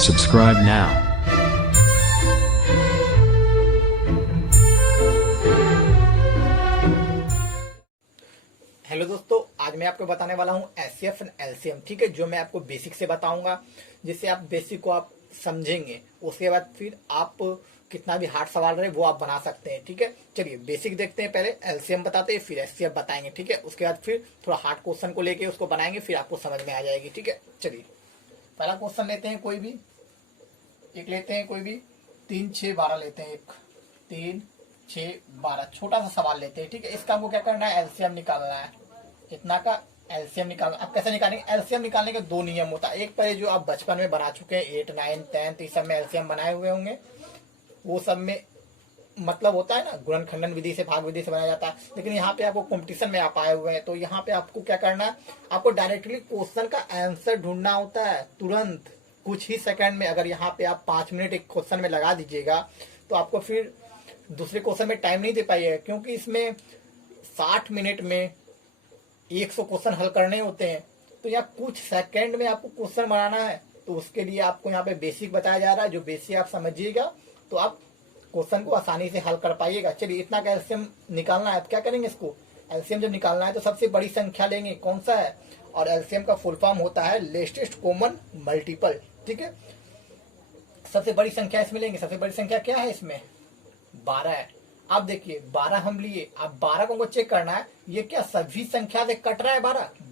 Subscribe now. Hello दोस्तों, आज मैं आपको बताने वाला हूँ एचसीएफ एंड एलसीएम। ठीक है, जो मैं आपको बेसिक से बताऊंगा, जिससे आप बेसिक को आप समझेंगे। उसके बाद फिर आप कितना भी हार्ड सवाल रहे वो आप बना सकते हैं। ठीक है, चलिए बेसिक देखते हैं। पहले एलसीएम बताते हैं, फिर एचसीएफ बताएंगे। ठीक है, उसके बाद फिर थोड़ा हार्ड क्वेश्चन को लेके उसको बनाएंगे, फिर आपको समझ में आ जाएगी। ठीक है, चलिए पहला क्वेश्चन लेते हैं। कोई भी एक लेते हैं, कोई भी 3, 6, 12 लेते हैं। एक 3, 6, 12 छोटा सा सवाल लेते हैं। ठीक है, इसका हमको क्या करना है, एलसीएम निकालना है। इतना का एलसीएम निकालना। अब कैसे निकालेंगे? एलसीएम निकालने के दो नियम होता है। एक पहले जो आप बचपन में बना चुके हैं, 8, 9, 10 इस सब में एलसीएम बनाए हुए होंगे, वो सब में मतलब होता है ना, गुणनखंडन विधि से, भाग विधि से बनाया जाता है। लेकिन यहाँ पे आपको कंपटीशन में आप आए हुए हैं, तो यहाँ पे आपको क्या करना है, आपको डायरेक्टली क्वेश्चन का आंसर ढूंढना होता है तुरंत, कुछ ही सेकंड में। अगर यहाँ पे आप 5 मिनट एक क्वेश्चन में लगा दीजिएगा, तो आपको फिर दूसरे क्वेश्चन में टाइम नहीं दे पाइएगा, क्योंकि इसमें 60 मिनट में 100 क्वेश्चन हल करने होते हैं। तो यहाँ कुछ सेकंड में आपको क्वेश्चन बनाना है, तो उसके लिए आपको यहाँ पे बेसिक बताया जा रहा है। जो बेसिक आप समझिएगा तो आप क्वेश्चन को आसानी से हल कर पाइएगा। चलिए, इतना का एलसीएम निकालना है। अब क्या करेंगे, इसको एलसीएम जब निकालना है तो सबसे बड़ी संख्या लेंगे, कौन सा है, और एलसीएम का फुल फॉर्म होता है लेटेस्ट कॉमन मल्टीपल। ठीक है, सबसे बड़ी संख्या इसमें लेंगे। सबसे बड़ी संख्या क्या है इसमें, 12 है। अब देखिए 12 हम लिए। अब 12 को हमको चेक करना है, ये क्या सभी संख्या से कट रहा है?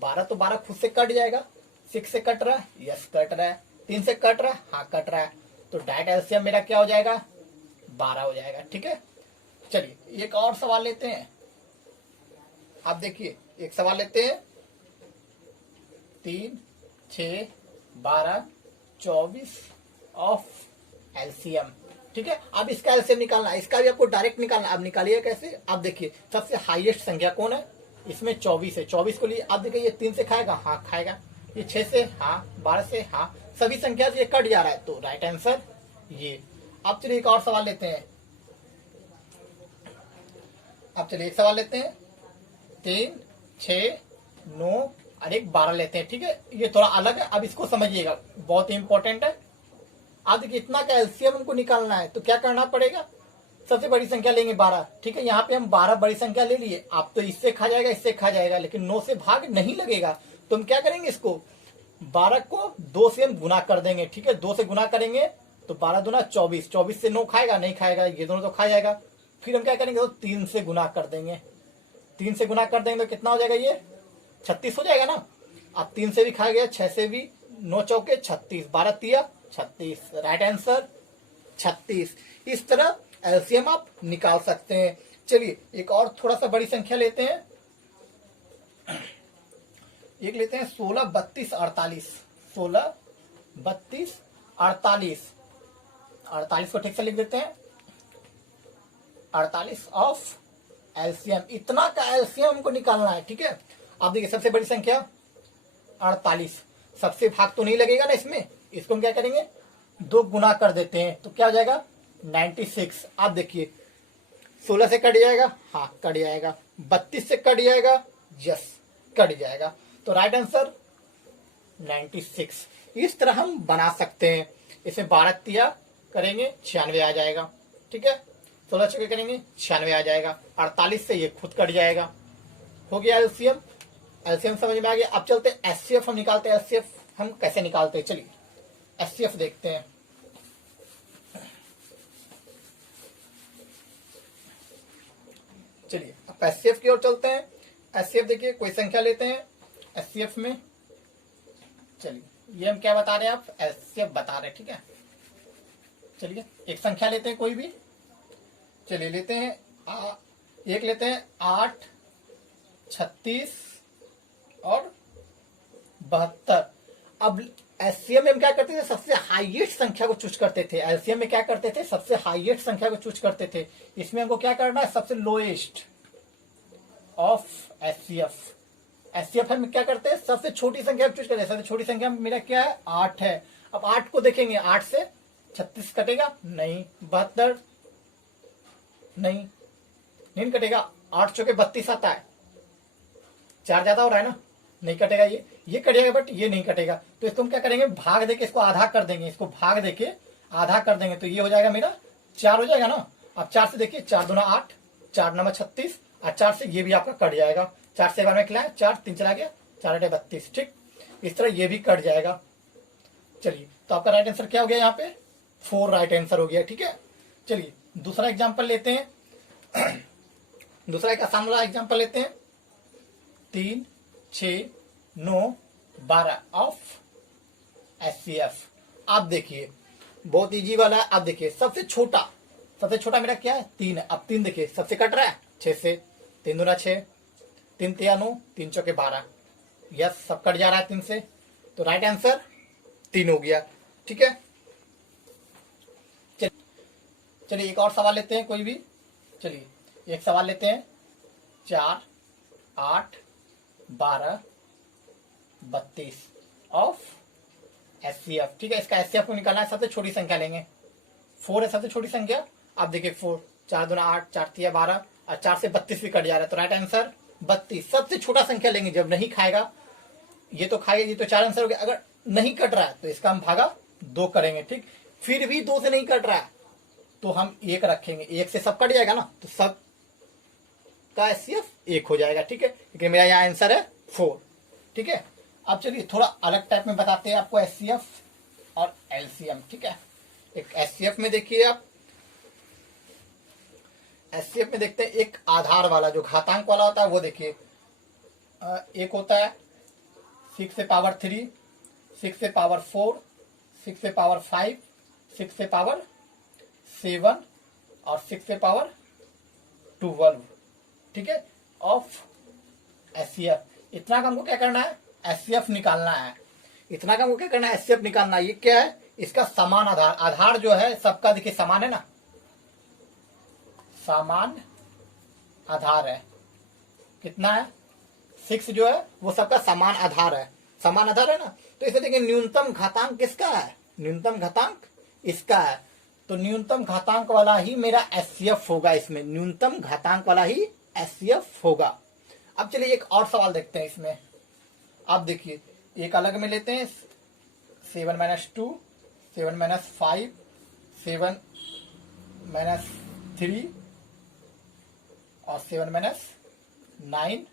12 तो 12 खुद से कट जाएगा। 6 से कट रहा है, यस कट रहा है। 3 से कट रहा है, हाँ कट रहा है। तो डायरेक्ट एलसीएम मेरा क्या हो जाएगा, 12 हो जाएगा। ठीक है, चलिए एक और सवाल लेते हैं। आप देखिए एक सवाल लेते हैं, 3, 6, 12, 24 ऑफ एलसीएम। ठीक है, अब इसका एलसीएम निकालना है। इसका भी आपको डायरेक्ट निकालना है। अब निकालिए कैसे, आप देखिए सबसे हाईएस्ट संख्या कौन है, इसमें 24 है। 24 को लिए आप देखिए, ये 3 से खाएगा, हाँ खाएगा। ये 6 से, हाँ 12 से, हाँ सभी संख्या से ये कट जा रहा है, तो राइट आंसर ये। अब चलिए एक और सवाल लेते हैं। अब चलिए एक सवाल लेते हैं, 3, 6, 9 और एक 12 लेते हैं। ठीक है, ये थोड़ा अलग है, अब इसको समझिएगा, बहुत ही इंपॉर्टेंट है। अब देखिए इतना का एलसीएम हमको निकालना है, तो क्या करना पड़ेगा, सबसे बड़ी संख्या लेंगे 12। ठीक है, यहाँ पे हम 12 बड़ी संख्या ले लिए। आप तो इससे खा जाएगा, इससे खा जाएगा, लेकिन 9 से भाग नहीं लगेगा। तो हम क्या करेंगे, इसको 12 को 2 से हम गुना कर देंगे। ठीक है, 2 से गुना करेंगे तो 12 दूना 24। 24 से 9 खाएगा, नहीं खाएगा, ये दोनों तो खा जाएगा। फिर हम क्या करेंगे, तो 3 से गुना कर देंगे। 3 से गुना कर देंगे तो कितना हो जाएगा, ये 36 हो जाएगा ना। अब 3 से भी खा गया, 6 से भी, 9 चौके 36, 12 तिया 36, राइट आंसर 36। इस तरह एलसीएम आप निकाल सकते हैं। चलिए एक और थोड़ा सा बड़ी संख्या लेते हैं। एक लेते हैं 16, 32, 48। 16, 32, 48। 48 को ठीक से लिख देते हैं, 48 ऑफ एलसीएम। इतना का एलसीएम हमको निकालना है। ठीक है, आप देखिए सबसे बड़ी संख्या 48, सबसे भाग तो नहीं लगेगा ना इसमें। इसको हम क्या करेंगे, 2 गुना कर देते हैं, तो क्या हो जाएगा 96। आप देखिए 16 से कट जाएगा, हाँ कट जाएगा। 32 से कट जाएगा, यस कट जाएगा। तो राइट आंसर 96। इस तरह हम बना सकते हैं। इसमें 12 तिया करेंगे 96 आ जाएगा। ठीक है, 16 चौके करेंगे 96 आ जाएगा। 48 से ये खुद कट जाएगा। हो गया एलसीएम। एलसीएम समझ में आ गया। अब चलते हैं एचसीएफ हम निकालते हैं। एचसीएफ हम कैसे निकालते हैं, चलिए एचसीएफ देखते हैं। चलिए अब एचसीएफ की ओर चलते हैं। एचसीएफ देखिए, कोई संख्या लेते हैं एचसीएफ में। चलिए ये हम क्या बता रहे हैं, आप एचसीएफ बता रहे हैं। ठीक है, चलिए एक संख्या लेते हैं कोई भी। चलिए लेते हैं एक लेते हैं 8, 36 और 72। अब एचसीएम में हम क्या करते थे, सबसे हाईएस्ट संख्या को चूज करते थे। एलसीएम में क्या करते थे, सबसे हाईएस्ट संख्या को चूज करते थे। इसमें हमको क्या करना है, सबसे लोएस्ट ऑफ एचसीएफ। एचसीएफ में क्या करते हैं, सबसे छोटी संख्या को चूज करते हैं। सबसे छोटी संख्या मेरा क्या है, 8 है। अब 8 को देखेंगे, 8 से 36 कटेगा नहीं, 72 नहीं कटेगा। 8 चौके 32 आता है, 4 ज्यादा हो रहा है ना, नहीं कटेगा, ये कटेगा बट ये नहीं कटेगा। तो इसको हम क्या करेंगे, भाग देके इसको आधा कर देंगे, इसको भाग देके आधा कर देंगे, तो ये हो जाएगा मेरा 4 हो जाएगा ना। अब 4 से देखिए, 4 दूना 8, 4 नंबर 36, और 4 से ये भी आपका कट जाएगा। 4 से एक बार में कितना है, 4 3 चला गया, 4 8 32, ठीक। इस तरह ये भी कट जाएगा। चलिए, तो आपका राइट आंसर क्या हो गया, यहाँ पे 4 राइट आंसर हो गया, ठीक है। चलिए दूसरा एग्जाम्पल लेते हैं। दूसरा एक आसान वाला एग्जाम्पल लेते हैं। 3 6 9 12 ऑफ HCF। आप देखिए बहुत इजी वाला है। आप देखिए सबसे छोटा मेरा क्या है, 3 है। अब 3 देखिए सबसे कट रहा है 6 से, 3 दूना 6, 3 तिया 9, 3 चौके 12। यस, सब कट जा रहा है 3 से, तो राइट आंसर 3 हो गया, ठीक है। चलिए एक और सवाल लेते हैं कोई भी। चलिए एक सवाल लेते हैं। 4 8 12 32 ऑफ HCF, ठीक है। इसका HCF को निकालना है, सबसे छोटी संख्या लेंगे। 4 है सबसे छोटी संख्या। आप देखिए 4, 4 दूना 8, 4 तिया 12, और 4 से 32 भी कट जा रहा है, तो राइट आंसर 32। सबसे छोटा संख्या लेंगे, जब नहीं खाएगा ये तो खाएगा, ये तो 4 आंसर हो गया। अगर नहीं कट रहा है तो इसका हम भागा 2 करेंगे, ठीक। फिर भी 2 से नहीं कट रहा है तो हम 1 रखेंगे, 1 से सब कट जाएगा ना, तो सब का HCF 1 हो जाएगा, ठीक है। लेकिन मेरा यहाँ आंसर है 4, ठीक है। अब चलिए थोड़ा अलग टाइप में बताते हैं आपको HCF और LCM, ठीक है। एक HCF में देखिए आप, HCF में देखते हैं एक आधार वाला जो घातांक वाला होता है वो देखिए। एक होता है 6 से पावर 3, 6 से पावर 4, 6 से पावर 5, 6 से पावर 7 और 6 से पावर 12, ठीक है, ऑफ HCF। इतना का हमको क्या करना है, HCF निकालना है। इतना का हमको क्या करना है, HCF निकालना है। ये क्या है, इसका समान आधार। आधार जो है सबका देखिए समान है ना, समान आधार है। कितना है, 6 जो है वो सबका समान आधार है, समान आधार है ना। तो इसे देखिए न्यूनतम घातांक किसका है, न्यूनतम घातांक इसका है। तो न्यूनतम घातांक वाला ही मेरा HCF होगा, इसमें न्यूनतम घातांक वाला ही HCF होगा। अब चलिए एक और सवाल देखते हैं इसमें। आप देखिए एक अलग में लेते हैं। 7 - 2, 7 - 5, 7 - 3 और 7 - 9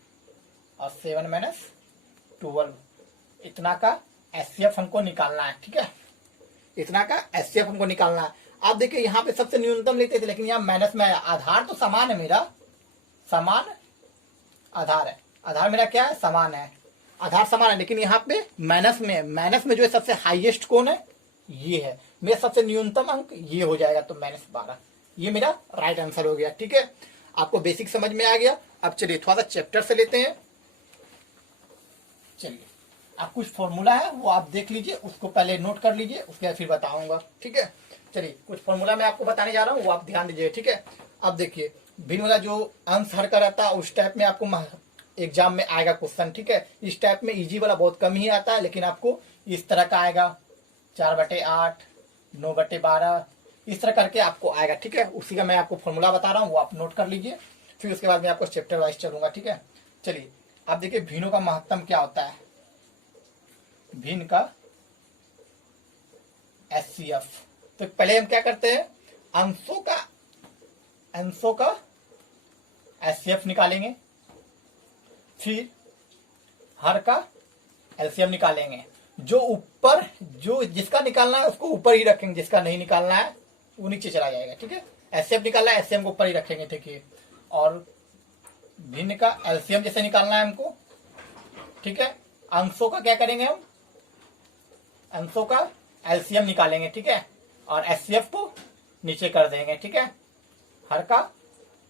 और 7 - 12। इतना का HCF हमको निकालना है, ठीक है। इतना का HCF हमको निकालना है। आप देखिए यहाँ पे सबसे न्यूनतम लेते थे, लेकिन यहाँ माइनस में आया। आधार तो समान है, मेरा समान आधार है। आधार मेरा क्या है, समान है, आधार समान है, लेकिन यहाँ पे माइनस में, माइनस में जो है सबसे हाईएस्ट कौन है, ये है। मेरा सबसे न्यूनतम अंक ये हो जाएगा, तो -12। ये मेरा राइट आंसर हो गया, ठीक है। आपको बेसिक समझ में आ गया। अब चलिए थोड़ा सा चैप्टर से लेते हैं। चलिए आप कुछ फॉर्मूला है वो आप देख लीजिए, उसको पहले नोट कर लीजिए, उसके बाद फिर बताऊंगा, ठीक है। चलिए कुछ फॉर्मूला मैं आपको बताने जा रहा हूँ, वो आप ध्यान दीजिए, ठीक है। अब देखिए भिन्न वाला जो अंश हर का रहता है उस टाइप में आपको एग्जाम में आएगा क्वेश्चन, ठीक है। इस टाइप में इजी वाला बहुत कम ही आता है, लेकिन आपको इस तरह का आएगा 4/8, 9/12, इस तरह करके आपको आएगा, ठीक है। उसी का मैं आपको फॉर्मूला बता रहा हूँ, वो आप नोट कर लीजिए, फिर उसके बाद मैं आपको चैप्टर वाइज चलूंगा, ठीक है। चलिए आप देखिए भिन्नों का महत्तम क्या होता है। भिन्न का HCF, तो पहले हम क्या करते हैं, अंशों का HCF निकालेंगे, फिर हर का LCM निकालेंगे। जो ऊपर, जो जिसका निकालना है उसको ऊपर ही रखेंगे, जिसका नहीं निकालना है वो नीचे चला जाएगा, ठीक है। HCF निकालना है, LCM को ऊपर ही रखेंगे, ठीक है। और भिन्न का LCM जैसे निकालना है हमको, ठीक है। अंशों का क्या करेंगे हम, अंशों का LCM निकालेंगे, ठीक है, और HCF को नीचे कर देंगे, ठीक है। हर का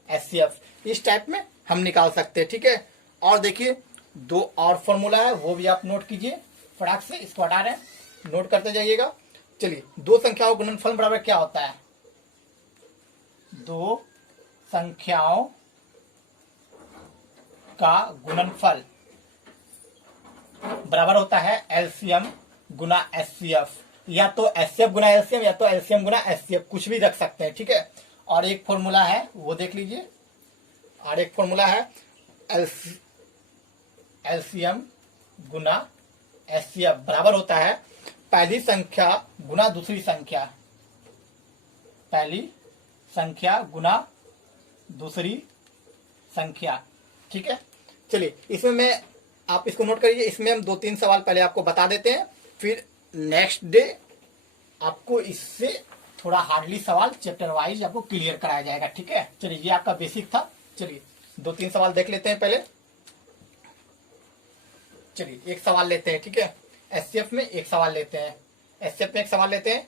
HCF इस टाइप में हम निकाल सकते हैं, ठीक है। और देखिए 2 और फॉर्मूला है, वो भी आप नोट कीजिए फटाक से। इसको हटा रहे हैं, नोट करते जाइएगा। चलिए 2 संख्याओं का गुणनफल बराबर क्या होता है, 2 संख्याओं का गुणनफल बराबर होता है LCM गुना HCF, या तो HCF गुना LCM या तो LCM गुना HCF, कुछ भी रख सकते हैं, ठीक है। और एक फॉर्मूला है वो देख लीजिए, और एक फॉर्मूला है LCM गुना एचसीएफ बराबर होता है पहली संख्या गुना दूसरी संख्या, पहली संख्या गुना दूसरी संख्या। ठीक है, चलिए इसमें मैं, आप इसको नोट करिए, इसमें हम 2-3 सवाल पहले आपको बता देते हैं, फिर नेक्स्ट डे आपको इससे थोड़ा हार्डली सवाल चैप्टर वाइज आपको क्लियर कराया जाएगा। ठीक है, चलिए ये आपका बेसिक था। चलिए 2-3 सवाल देख लेते हैं पहले। चलिए एक सवाल लेते हैं। ठीक है, एचसीएफ में एक सवाल लेते हैं, एचसीएफ में एक सवाल लेते हैं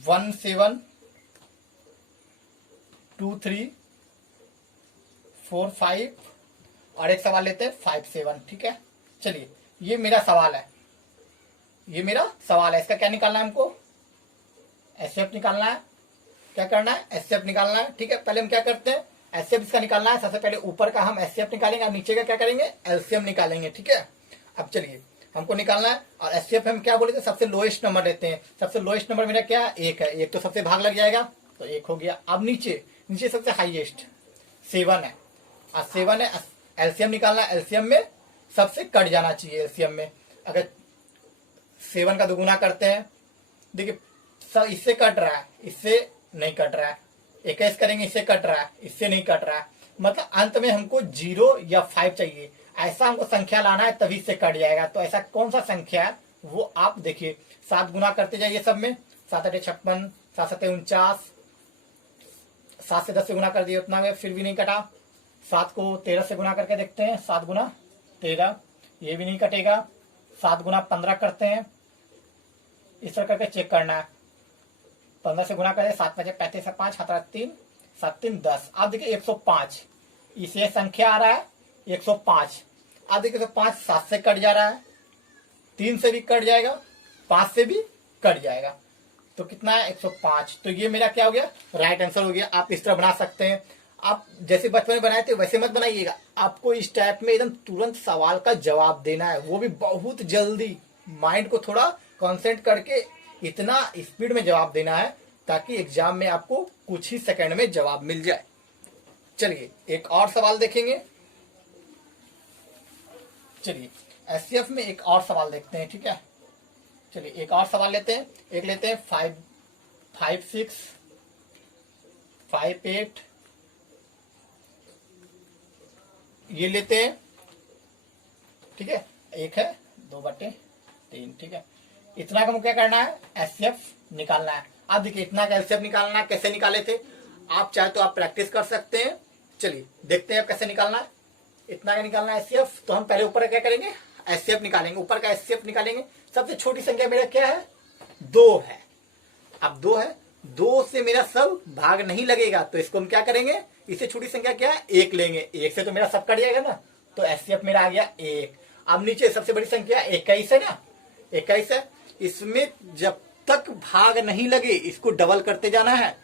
172345 और एक सवाल लेते हैं 57। ठीक है, चलिए ये मेरा सवाल है, ये मेरा सवाल है। इसका क्या निकालना है हमको? एचसीएफ निकालना है। क्या करना है? एचसीएफ निकालना है। ठीक है, पहले हम क्या करते हैं, एचसीएफ इसका निकालना है। सबसे पहले ऊपर का हम एचसीएफ निकालेंगे और नीचे का क्या करेंगे? एलसीएम निकालेंगे। ठीक है, अब चलिए हमको निकालना है। और एचसीएफ हम क्या बोले थे? सबसे लोएस्ट नंबर लेते हैं। सबसे लोएस्ट नंबर मेरा क्या है? 1 है। 1 तो सबसे भाग लग जाएगा, तो 1 हो गया। अब नीचे नीचे सबसे हाईएस्ट 7 है, और 7 है। एलसीएम निकालना है, एलसीएम में सबसे कट जाना चाहिए। एलसीएम में अगर 7 का दोगुना करते हैं, देखिए सब इससे कट रहा है, इससे नहीं कट रहा है। 21 करेंगे, इससे कट रहा है, इससे नहीं कट रहा है। मतलब अंत में हमको 0 या 5 चाहिए, ऐसा हमको संख्या लाना है, तभी से कट जाएगा। तो ऐसा कौन सा संख्या है वो आप देखिए। 7 गुना करते जाइए सब में, 7 8 56, 7 7 49, 7 से 10 से गुना कर दिए उतना में, फिर भी नहीं कटा। 7 को 13 से गुना करके देखते हैं, 7 गुना 13, ये भी नहीं कटेगा। 7 गुना 15 करते हैं, इस तरह करके चेक करना है। 15 से गुना करें, 7 5 35 5 3 7 3 10। आप देखिए 105, इसे संख्या आ रहा है 105। आप देखिए 5 7 से कट जा रहा है, 3 से भी कट जाएगा, 5 से भी कट जाएगा, तो कितना है? 105। तो ये मेरा क्या हो गया? राइट आंसर हो गया। आप इस तरह बना सकते हैं। आप जैसे बचपन में बनाए थे वैसे मत बनाइएगा, आपको इस टाइप में एकदम तुरंत सवाल का जवाब देना है, वो भी बहुत जल्दी। माइंड को थोड़ा कॉन्सेंट्रेट करके इतना स्पीड में जवाब देना है ताकि एग्जाम में आपको कुछ ही सेकंड में जवाब मिल जाए। चलिए एक और सवाल देखेंगे। चलिए एचसीएफ में एक और सवाल देखते हैं। ठीक है, चलिए एक और सवाल लेते हैं। एक लेते हैं 5 6 5 8, ये लेते हैं। ठीक है, 1 है 2/3। ठीक है, इतना का हमको क्या करना है? एचसीएफ निकालना है। अब देखिए इतना का एचसीएफ निकालना है, कैसे निकाले थे आप? चाहे तो आप प्रैक्टिस कर सकते हैं। चलिए देखते हैं आप कैसे निकालना है। इतना का निकालना है एचसीएफ, तो हम पहले ऊपर क्या करेंगे? एचसीएफ निकालेंगे, ऊपर का एचसीएफ निकालेंगे। सबसे छोटी संख्या मेरा क्या है? 2 है। अब 2 है, 2 से मेरा सब भाग नहीं लगेगा, तो इसको हम क्या करेंगे? इससे छोटी संख्या क्या है? 1 लेंगे। 1 से तो मेरा सब कट जाएगा ना, तो एचसीएफ मेरा आ गया 1। अब नीचे सबसे बड़ी संख्या 21 है ना, 21 है। इसमें जब तक भाग नहीं लगे इसको डबल करते जाना है,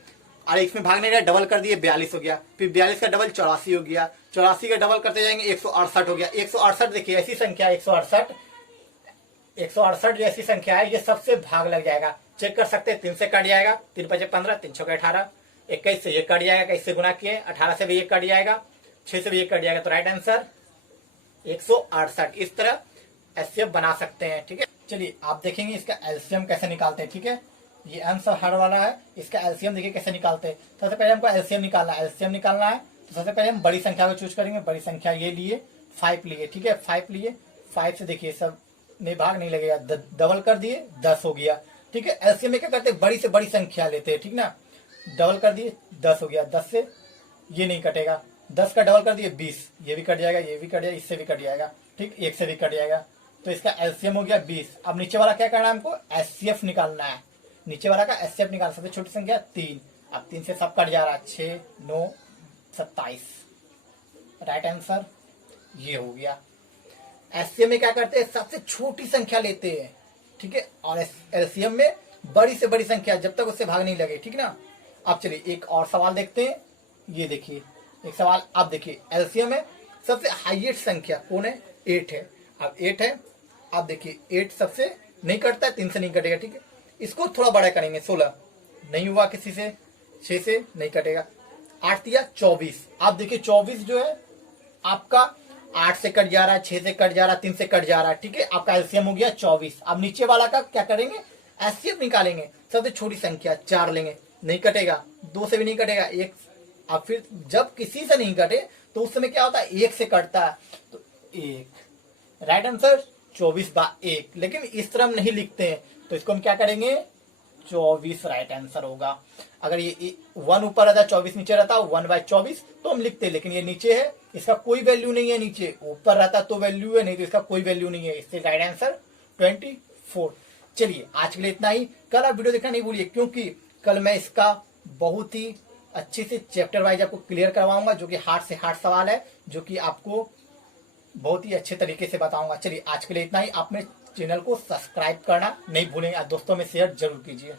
और इसमें भाग नहीं रहा, डबल कर दिए 42 हो गया। फिर 42 का डबल 84 हो गया, 84 का डबल करते जाएंगे 168 हो गया। 168 देखिए ऐसी संख्या 168 जो ऐसी संख्या है, ये सबसे भाग लग जाएगा। चेक कर सकते हैं, 3 से कट जाएगा, 3 5 15, 3 6 18, 21 से ये कट जाएगा, इससे गुना किए, 18 से भी ये कट जाएगा, 6 से भी ये कट जाएगा। तो राइट आंसर 168। इस तरह एचसीएफ बना सकते हैं। ठीक है, चलिए आप देखेंगे इसका एलसीएम कैसे निकालते हैं। ठीक है, ये आंसर हर वाला है, इसका एलसीएम देखिए कैसे निकालते हैं। सबसे पहले हमको एलसीएम निकालना है। एलसीएम निकालना है तो सबसे पहले हम बड़ी संख्या को चूज करेंगे। बड़ी संख्या ये लिए 5 लिए। ठीक है, 5 लिए, 5 से देखिए सब में भाग नहीं लगेगा, डबल कर दिए 10 हो गया। ठीक है, एलसीएम में क्या करते हैं? बड़ी से बड़ी संख्या लेते हैं। ठीक ना, डबल कर दिए 10 हो गया, 10 से ये नहीं कटेगा, 10 का डबल कर दिए 20, ये भी कट जाएगा, ये भी कट जाएगा, इससे भी कट जाएगा। ठीक, 1 से भी कट जाएगा, तो इसका एलसीएम हो गया 20। अब नीचे वाला क्या करना है? हमको एचसीएफ निकालना है। नीचे वाला का एचसीएफ निकालना, सबसे छोटी संख्या 3। अब 3 से सब कट जा रहा है, 6 9 27। राइट आंसर ये हो गया। एचसीएम में क्या करते हैं? सबसे छोटी संख्या लेते हैं। ठीक है, और एलसीएम में बड़ी से बड़ी संख्या जब तक उससे भाग नहीं लगे। ठीक ना, अब चलिए एक और सवाल देखते हैं। ये देखिए एक सवाल, आप देखिए एलसीएम में सबसे हाईएस्ट संख्या कौन है? 8 है। अब 8 है, आप देखिए 8 सबसे नहीं कटता है, 3 से नहीं कटेगा। ठीक है, इसको थोड़ा बड़ा करेंगे, 16 नहीं हुआ किसी से, 6 से नहीं कटेगा, 8 दिया 24। आप देखिए 24 जो है आपका 8 से कट जा रहा है, 6 से कट जा रहा है, 3 से कट जा रहा है, ठीक है। आपका एलसीएम हो गया 24। अब नीचे वाला का क्या करेंगे, एचसीएफ निकालेंगे। सबसे छोटी संख्या 4 लेंगे, नहीं कटेगा, 2 से भी नहीं कटेगा, 1। अब फिर जब किसी से नहीं कटे तो उस समय क्या होता है, 1 से कटता है, तो 1 राइट आंसर 24/1। लेकिन इस तरह हम नहीं लिखते हैं, तो इसको हम क्या करेंगे, 24 राइट आंसर होगा। अगर ये 1 ऊपर रहता, 24 नीचे रहता, 1/24 तो हम लिखते, लेकिन ये नीचे है, इसका कोई वैल्यू नहीं है, नीचे ऊपर रहता तो वैल्यू है, नहीं तो इसका कोई वैल्यू नहीं है, इससे राइट आंसर 24। चलिए आज के लिए इतना ही। कल आप वीडियो देखना नहीं भूलिए, क्योंकि कल मैं इसका बहुत ही अच्छे से चैप्टर वाइज आपको क्लियर करवाऊंगा, जो कि हार्ड से हार्ड सवाल है, जो कि आपको बहुत ही अच्छे तरीके से बताऊंगा। चलिए आज के लिए इतना ही। आप मेरे चैनल को सब्सक्राइब करना नहीं भूलेंगे, दोस्तों में शेयर जरूर कीजिए।